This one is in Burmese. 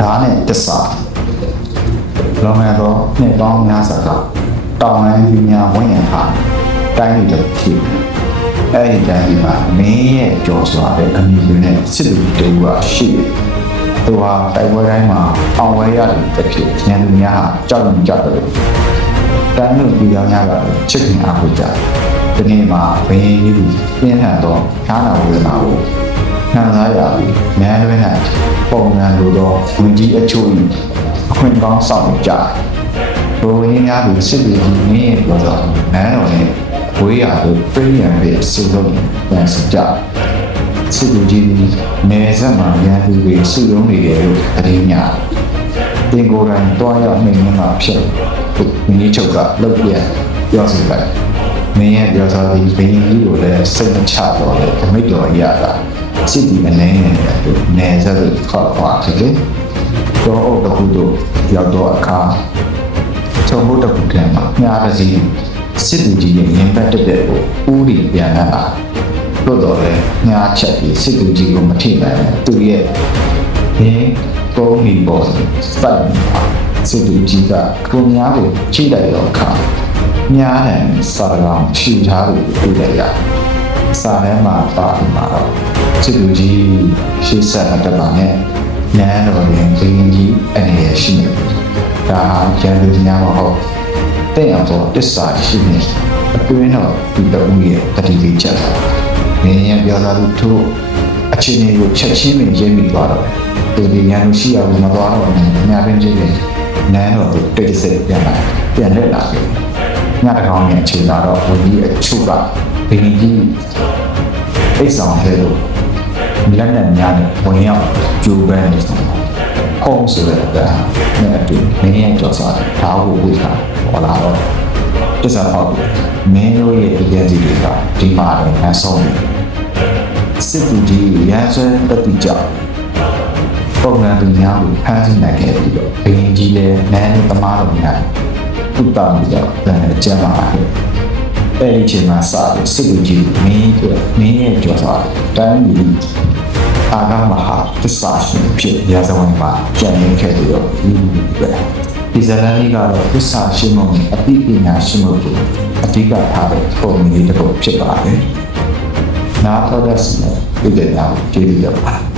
ဒါနဲ့တစ္ဆာလောကတော်နှစ်ပေါင်းများစွာကတောင်လန်းကြီးများဝိညာဉ်ဟာတိုင်းပြည်တစ်ဖြစ်အဲ့ဒီတိုင်းပြည်မှာမင်းရဲ့ကြော်စွာတဲ့အမိတွေနဲ့စစ်သူတူကရှိတယ်သူဟာတိုက်ပွဲတိုင်းမှာအောင်ဝဲရတယ်တစ်ဖြစ်ဉာဏ်သူများဟာကြောက်ရွံ့ကြတယ်တိုင်းလူပြည်တော်များကချစ်ခင်အားကိုကြတယ်ဒီနေ့မှာဘင်းကြီးကိုပြင်းထန်သောခါနာဝေဒနာကိုခံစားရပြီးဉာဏ်တွင်၌ပုံမှန်လိုသောဝင်ကြီးအချို့၏အခွင့်ကောင်းဆောင်ကြတယ်ဘုံရင်းများကိုစစ်သူကြီးမင်းရဲ့ပြောသောနန်းတော်နဲ့ဝေးရာကိုပြည်ရန်ပြီးစုလုံးပြန်စကြစစ်သူကြီးနေဆက်မှာရန်သူတွေစုလုံးနေတယ်လို့အရင်းများတင်ကိုယ်တိုင်တွားရောက်နေမှာဖြစ်မင်းကြီးချုပ်ကလုတ်ပြန်ပြောစီလိုက်မင်းရဲ့ပြောဆိုသည်ဘင်းကြီးကိုလည်းစိတ်မချတော့လေအမိတ်တော်ရတာစစ်တီအနေနဲ့နေဆက်ကိုခေါ်သွားတယ်တော့အုပ်တခုတို့ရောက်တော့အခါချုံဖို့တခုထဲမှာညားတစ်စီးစစ်သူကြီးရဲ့ရင်ပတ်တက်တဲ့ကိုဦးရီပြန်လာလို့တော့လေညားချက်ပြီးစစ်သူကြီးကိုမထိနိုင်သူရဲ့ဘင်းကုန်းမီပေါ်စိုက်စစ်သူကြီးကကိုများကိုချိလိုက်တော့အခါညားတယ်စာကောင်ဖြူထားလို့တွေ့လိုက်ရစာထဲမှာပါမှာတော့စစ်သူကြီးရှေ့ဆက်တဲ့ပါနဲ့နန်းတော်ရင်ဘင်းကြီးအနေရရှိနေဒါဟာကျန်သူများမဟုတ်တဲ့အောင်တော့တစ္ဆာရှိနေအတွင်းတော့ဒီတူရဲ့တတိလေးချက်မင်းရဲ့ပြောသားသူတို့အချင်းတွေကိုချက်ချင်းနဲ့ရေးမိသွားတော့သူဒီညာလို့ရှိအောင်မသွားတော့ဘူးညာပင်ချင်းနဲ့နန်းတော်တို့တိတ်ဆိတ်ပြန်လက်လာတယ်ညတကောင်ရဲ့အချိန်တော့ဘုန်းကြီးအချုပ်ကဘင်းကြီးအိတ်ဆောင်ထဲလို့လက်နဲ့များနဲ့ဝင်ရောက်ကျိုးပန်းနေတယ်ခုံးဆိုတဲ့ကနဲ့အတူမင်းရဲ့ကြော်စားဓာတ်ကိုဝေးတာဟောလာတော့တစ္ဆာပေါ့မင်းတို့ရဲ့အကြံစီတွေကဒီမှာလည်းအဆုံးနေစစ်သူကြီးရန်ဆွဲတက်တိကြောင့်ပုံမှန်သူများကိုဖမ်းဆီးနိုင်ခဲ့ပြီးတော့ဘင်းကြီးလည်းနန်းသမားတော်များဥပဒေကြောင့်လည်းကျမ်းပါပါတယ်အဲ့ဒီချိန်မှာစပြီးစစ်သူကြီးမင်းရဲ့ကြော်စားတိုင်းပြည်အာဂမဟာသစ္စာရှင်ဖြစ်ရာဇဝင်မှာကြံရင်းခဲ့ပြီးတော့ဒီဇလန်ကြီးကတော့သစ္စာရှင်မုံအပိပညာရှင်မုံကိုအဓိကထားတဲ့ပုံစံလေးတစ်ခုဖြစ်ပါတယ်။နားထောင်တဲ့စီနဲ့ပြည်တဲ့များကိုကျေးဇူးတင်ပါတယ်။